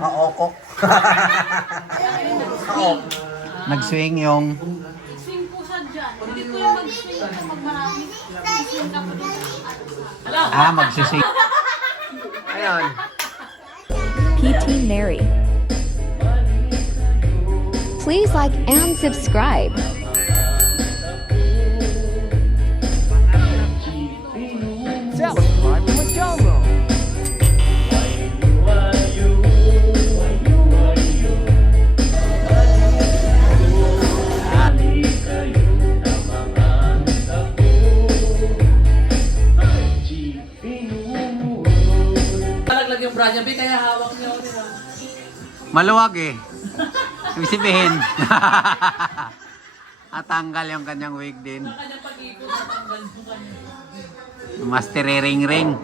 Okok. Nag-swing yung... Swing po siya dyan. Hindi ko yung mag-swing kapag marami. Swing ka po dyan. Magsising. Ayun. PT Mary. Please like and subscribe. Subscribe to my channel. Nalaglag yung bra niya, kaya hawak niya ako nila. Maluwag eh. Ibig sabihin. At tanggal yung kanyang wig din. Ang kanyang pag-ikot sa tanggal yung kanya. Master ring-ring.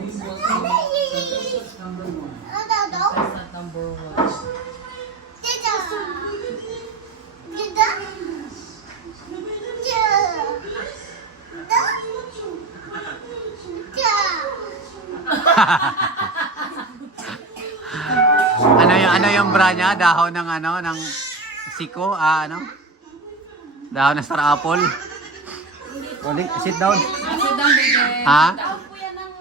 That's not number 1. Ano yung bra niya? Dahon ng ng siko, Dahon ng star apple. Sit down. Sit down, baby. Ha? Po yan ng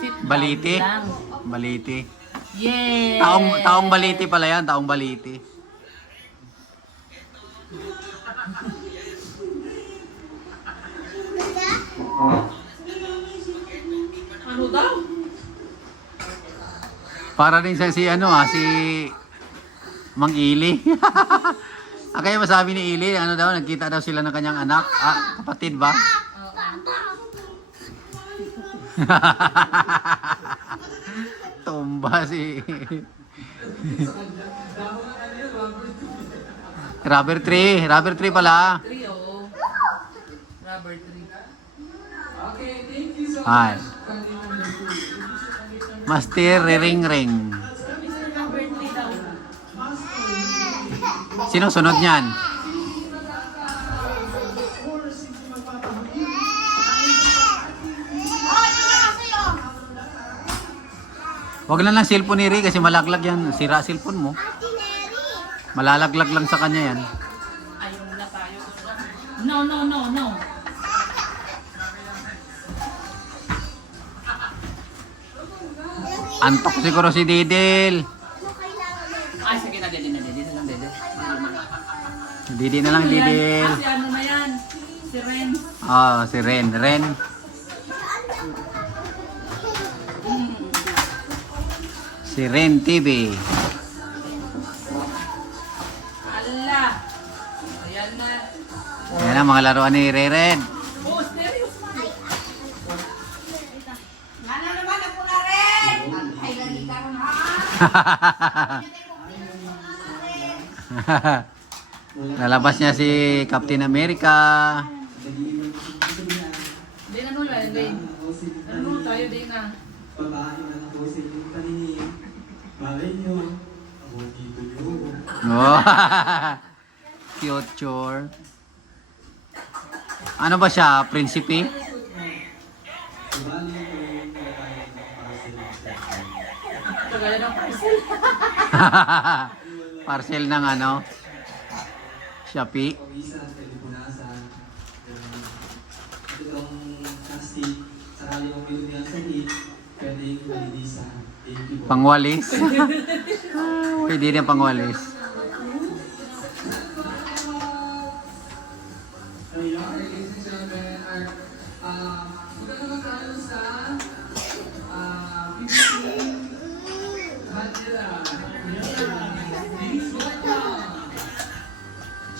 Sit down Baliti. lang. Baliti. Yes. Taong baliti pala yan, taong baliti. Ano daw? Para din siya si Mang Ili. Kaya masabi ni Ili, nagkita daw sila ng kanyang anak. Kapatid ba? Tumba si... Rubber tree pala. 3, oo. Rubber 3. Ay. Master ring-ring. Rubber 3 daw. Sino sunod niyan? Wag na lang cellphone ni Ri kasi malaglag yan. Sira cellphone mo. Malalaglag lang sa kanya yan. Ayaw na tayo. No. Antok siguro si Didil. Ay, sige na, dede. Didi na lang, Didil. Si ano na yan? Si Ren. Si Ren. Si Ren TV. Ala. Ayan na. Yan ang mga laruan ni Reren. Oh, serious man. Nalabas niya si Captain America. Di na nula, di. Ano tayo, di na. Babae na ako sa inyong paningin. Malay nyo, ako dito nyo. Oh. Future. Ano ba siya? Prinsipe? Subali ko yung kaya ng parcel ng cellphone. Kagaya ng parcel. Parcel ng Shopee. Pawisan, teleponasan. Itong plastic, sarali mong may sa hit, pwedeng malinisan. Thank you po. Pangwalis. Pwede din pangwalis. Ayun, ladies and gentlemen, maganda naman tayo sa 15 Manila. Please welcome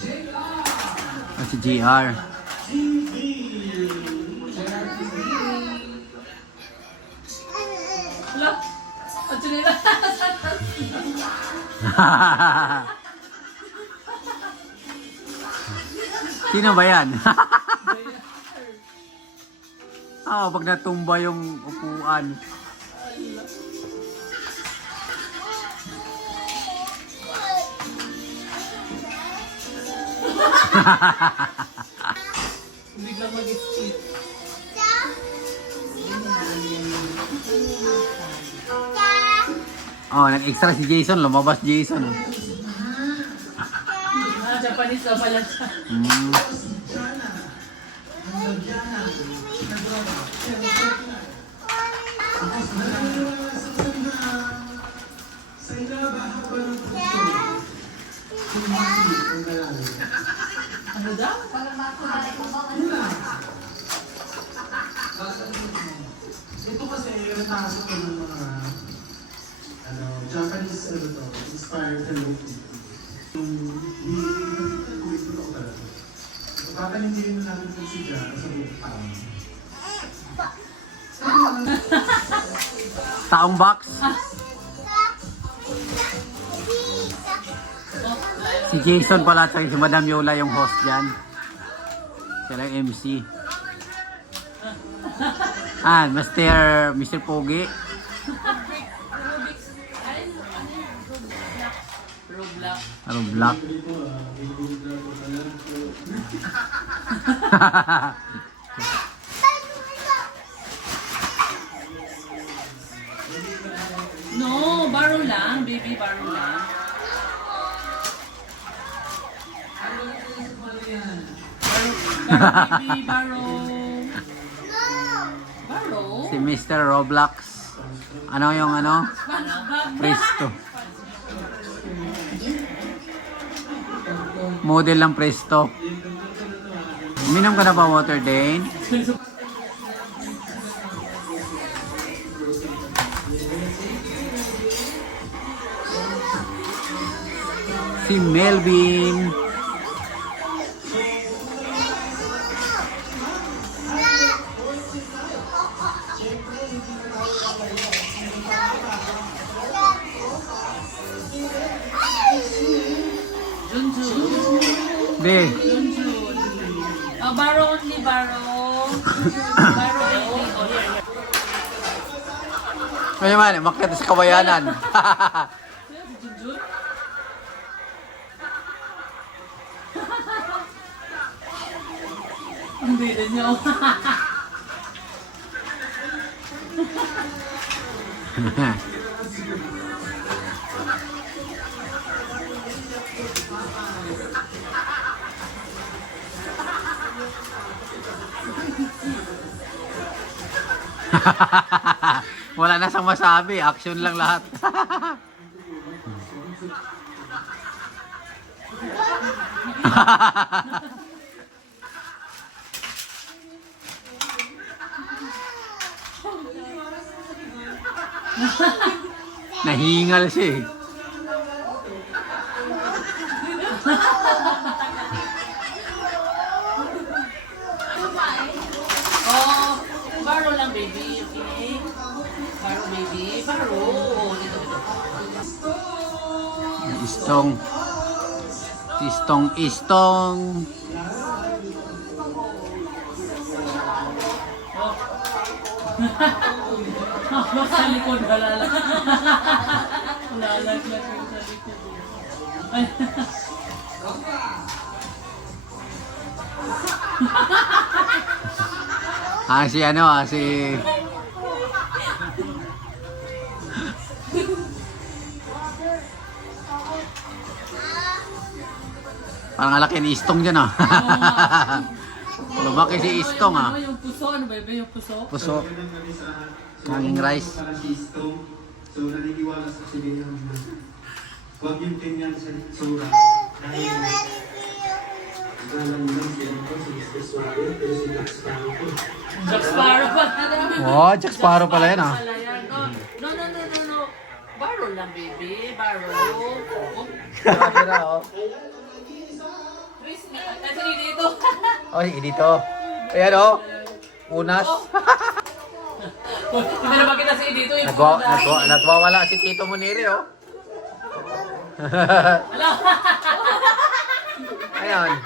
JR. Si GR. Wala. At sila Sino ba yan? Pag natumba yung upuan. biglang mag-skip. Oh, nag-extra si Jason. Lumabas Jason. Oh. Japanese na pala siya. Mm. Sa ilabahan pa ng puso, sumati ang dalangin. Ano daw? Ito kasi natasa ko ng mga Japanese inspired Hello Kitty. Yung hindi ko talaga. Papanindirin na natin kung siya sa buong taon. Taong box. Si Jason pala at si Madam Yola yung host dyan. Sila yung MC. Ah, Mr. Pogi. Roblox. Roblox. No, baro lang. Baby, baro lang. Baro, baby, baro. Baro? Si Mr. Roblox. Ano yung ano? Presto. Model ng Presto. Uminom ka na ba water, Dane? Si Melvin. Junjun. Be. Junjun. Oh, baro only, baro. Baro only. Oh, here. Kaya man, makita sa kawayanan. Si Junjun? Hindi din niya. Wala na sang masabi, action lang lahat. Nahingal siya eh. Oh, baro lang, baby. Okay? Baro, baby. Baro. Oh, dito, dito. Istong. Istong. Sa likod, halalag. Halalag na yung sa likod. Ay. Si ano si... Parang alaki ni Istong dyan ah. Lumaki si Istong ah. Ano yung puso? Ano ba yung puso? Puso. Hanging rice. So, naniniwala sa sabihin ng huwag yung tingnan sa sura. Dahil galang lang siya ko si Mr. Suarez, pero si Jack Sparrow ko. Jack Sparrow pa. Oh, Jack Sparrow pala yan ah. No. Baro lang, baby. Baro. Grabe na oh. Nasa dito. Oh, dito. Ayan oh. Unas. Hindi na makita si dito yung Nagwawala si Tito Muniri oh. Hello. Ayan.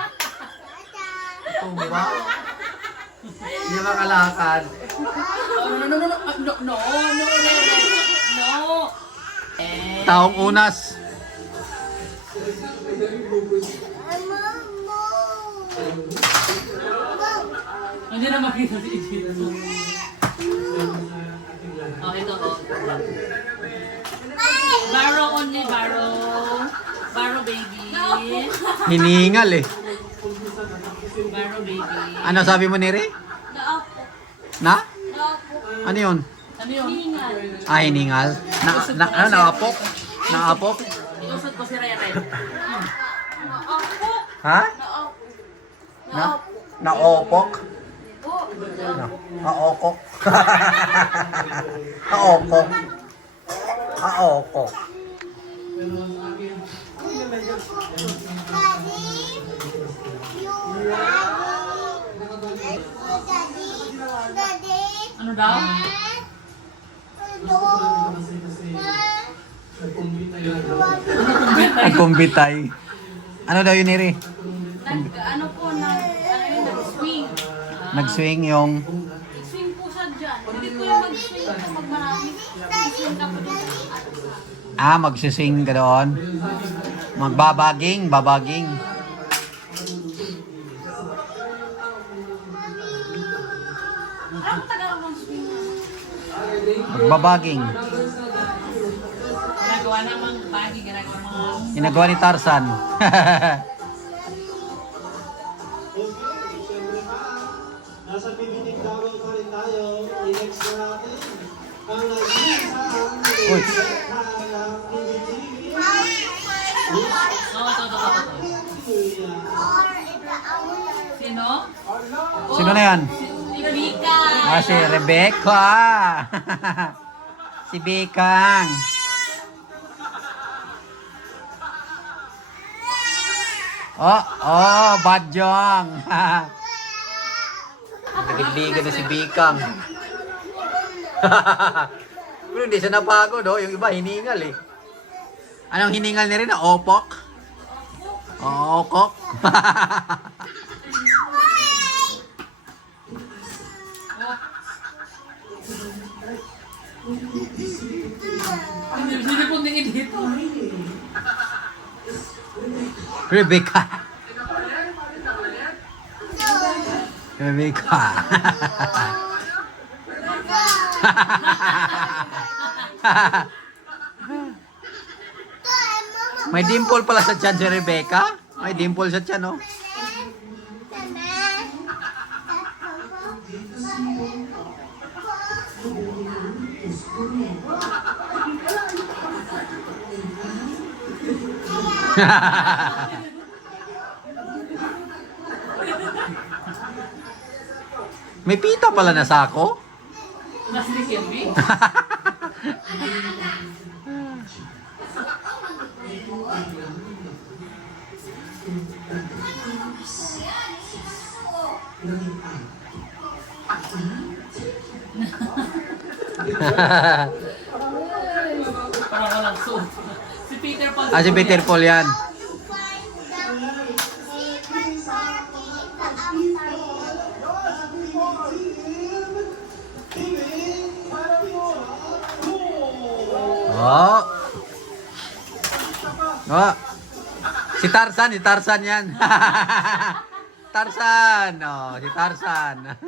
Tumba. Hindi makalakad. No. Taong unas. Hindi na makita si dito. Oh, ito oh. Baro only, Baro. Baro baby. Hiningal eh. Baro baby. Ano sabi mo, Neri? Naapo. Na? Naapo. Ano yun? Ano yun? Hingal. Ah, hiningal? Naapok? Naapok? Iusot ko si Raya Raya. Naapo. Ha? Naapo. Na? Naopok? Po. Naokok? Naokok? Naokok? Ano daw? Ay, kumbitay. Ano daw yun, Neri? Ano po, nag-swing. Nag-swing yung... Swing po siya dyan. Hindi po yung mag-swing kapag marami. Swing ka po dyan. Ah, magsising ka doon. Magbabaging, babaging. Ang tagal ng swing. Magbabaging. Ginagawa naman bagi, ginagawa mga... Ginagawa ni Tarzan. Nasa pipinig dawal pa rin tayo. I-next na natin ang nag-iisang Uy. Sino? Sino na yan? Si Rika. Ah, si Rebecca. Si Bekang. Oh, Badjong. Nagigdigan na si Bekang. Pero hindi siya napagod, oh. Yung iba, hiningal eh. Anong hiningal niya rin? Opok? Okok? Hindi po tingin dito. Rebecca. Rebecca. May dimple pala sa tiyan si Rebecca. May dimple sa tiyan, oh. May pita pala na sako. Nasa ni Kelby. Parang walang suit. Si Peter Paul. Ah, si Peter Paul yan. Oh. Oh. Si Tarzan yan. Tarzan, oh, si Tarzan.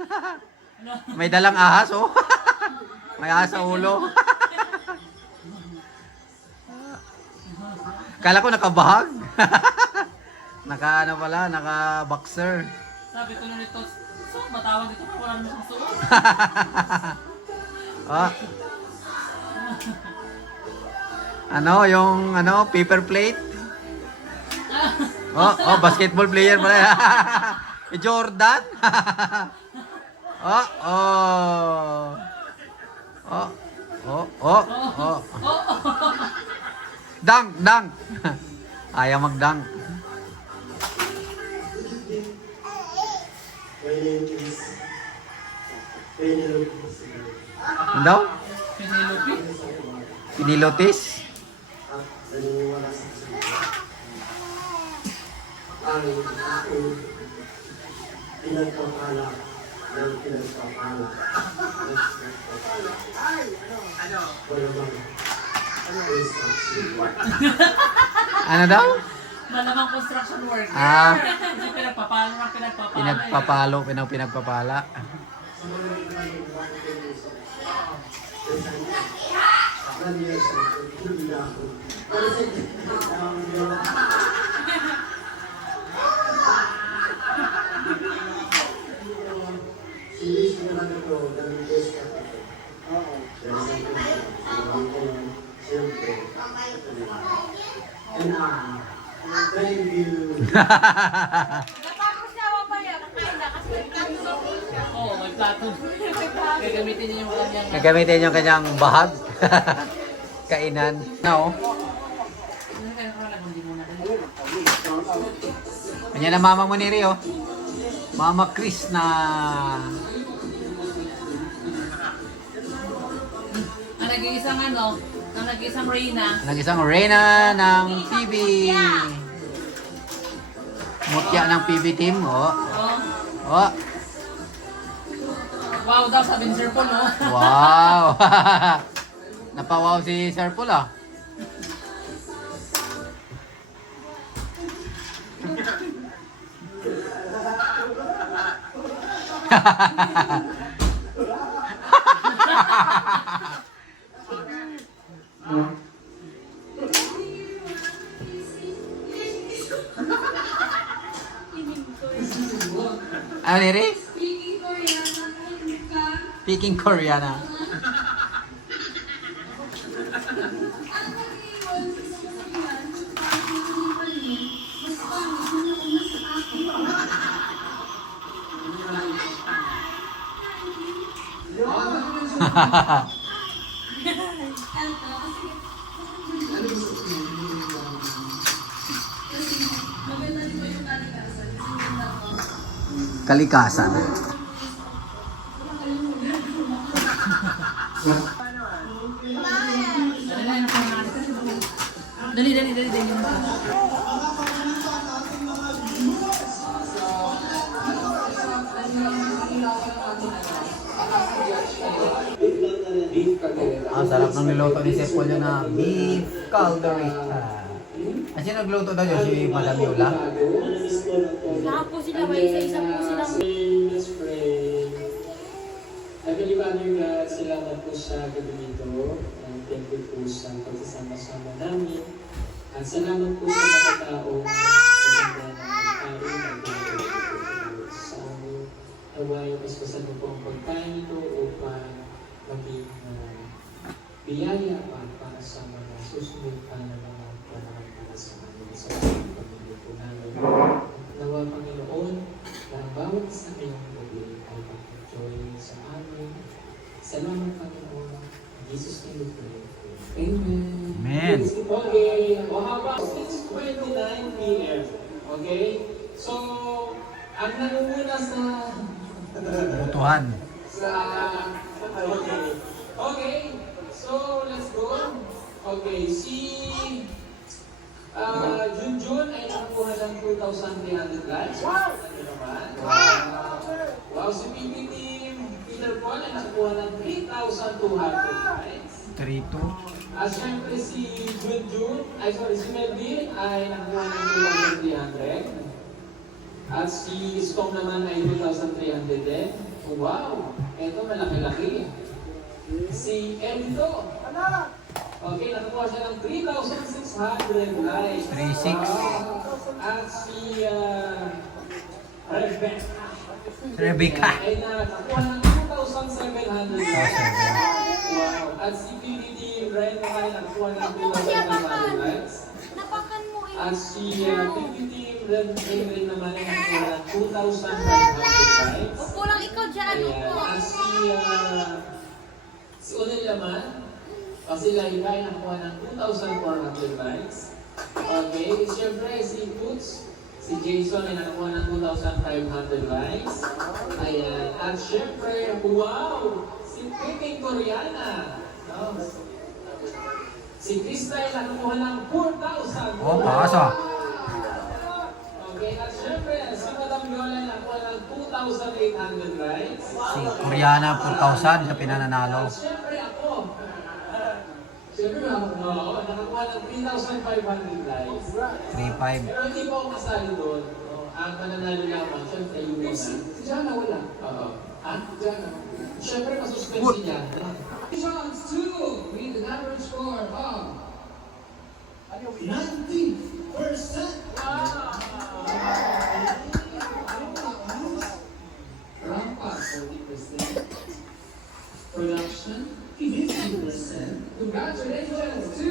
May dalang ahas, oh. May ahas sa ulo. Kala ko nakabahag. Naka ano pala, naka boxer. Sabi ko nito, so matawag dito na wala naman suot. Oh. Ano, yung ano, paper plate? Oh, basketball player pala. Jordan. Oh. Dunk. Ayaw mag-dunk. Ano daw? Penelope. Pinilotis? ang aking pinagpapala ng pinagpapala. Wala bang Ano daw? Malamang construction worker. Ah. Hindi pinagpapalo ng pinagpapalo. Pinagpapala. Not yours. Hindi ako. Pero sige. Silis ko na ito. Dami best ka ito. Oo. Siyempre. And thank you. Natapos na ako ba yan? Kakain na kasi nagkakaroon siya. Oo, may plato. Gagamitin niya yung kanyang... Gagamitin yung kanyang bahag. Kainan. No. Kanya na mama mo ni Rio. Mama Chris na... Ang nag-iisang ano, ang nag-iisang Reyna. Nag-isang reyna ng PB. Mutya ng PB team. Oh. Oh, Oh. wow daw sabi ni Sir Paul, no? Wow. Napawaw si Sir Paul ah. Ano Neri? Speaking Korean ah. Kalikasan. Dali, dali, dali, dali. Ang sarap ng niluto ni Chef Paul yun na beef caldereta. At sino nagluto daw yun? Si Madam Yola? Lahat po sila, may isa-isa po silang Best friend. Heavenly Father God, salamat po sa gabi nito. And thank you po sa pagsasama-sama namin. At salamat po sa mga tao na maganda ng pagkain at pinagpapalito sa amin. Naway, paspasan mo po ang pagkain ito upang maging biyaya pa para sa mga susunod pa na mga panahon para sa amin sa pamilya po namin. Nawa Panginoon, na ang bawat sa ngayong gabi ay mag-enjoy sa amin. Salamat Panginoon. In Jesus' name we pray. Amen. Amen. Okay, mahaba 6:29 p.m. Okay? So, ang nangunguna sa Butuhan. okay. Okay. So, let's go. Okay, si Junjun ay nakakuha ng 2,300 likes. Wow! Ano naman? Wow! Si PP Team Peter Paul ay nakakuha ng 3,200 likes. 3-2. At syempre si si Melvin ay nakakuha ng 2,300. At si Stong naman ay 2,300 din. Wow! Ito malaki-laki. Si Elito. Okay, nakakuha siya ng 3,600 likes. 3-6. At si Rebecca. ay nakakuha ng 2,700 likes. Wow. At si PDD Ryan naman ay nakakuha ng 2,700 likes. napakan mo At si PDD Ren naman ay nakakuha ng 2,500 likes. Upo lang ikaw dyan, Ayan. upo. At si Unil naman, sila iba ay nakakuha ng 2,400 likes. Okay, siyempre si Toots, si Jason ay nakakuha ng 2,500 likes. Ayan, at siyempre, wow! Si Piping Koreana. No? Si Krista ay nakakuha ng 4,000. Oh, taas ah. Okay, at siyempre, si Madam Yola ay nakakuha ng 2,800 likes. Si Koreana 4,000 sa pinananalo. At siyempre ako. Siyempre ako, nakakuha ng 3,500 likes. 3-5. Pero hindi po ako kasali doon. Ang mananalo lamang, siyempre yung mga. Si Jana wala. Oo. Ha? Jana. Siyempre, masuspend si Jana. Shots 2 with an average score selection, 50%. Congratulations to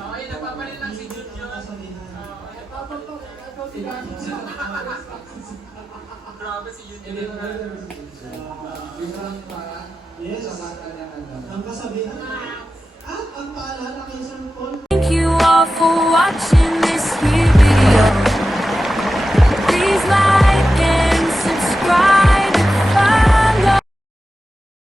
Okay, nagpapalit lang si Junjun. Grabe si Junjun. Yes, ang kasabihan at ang paalala kay San Paul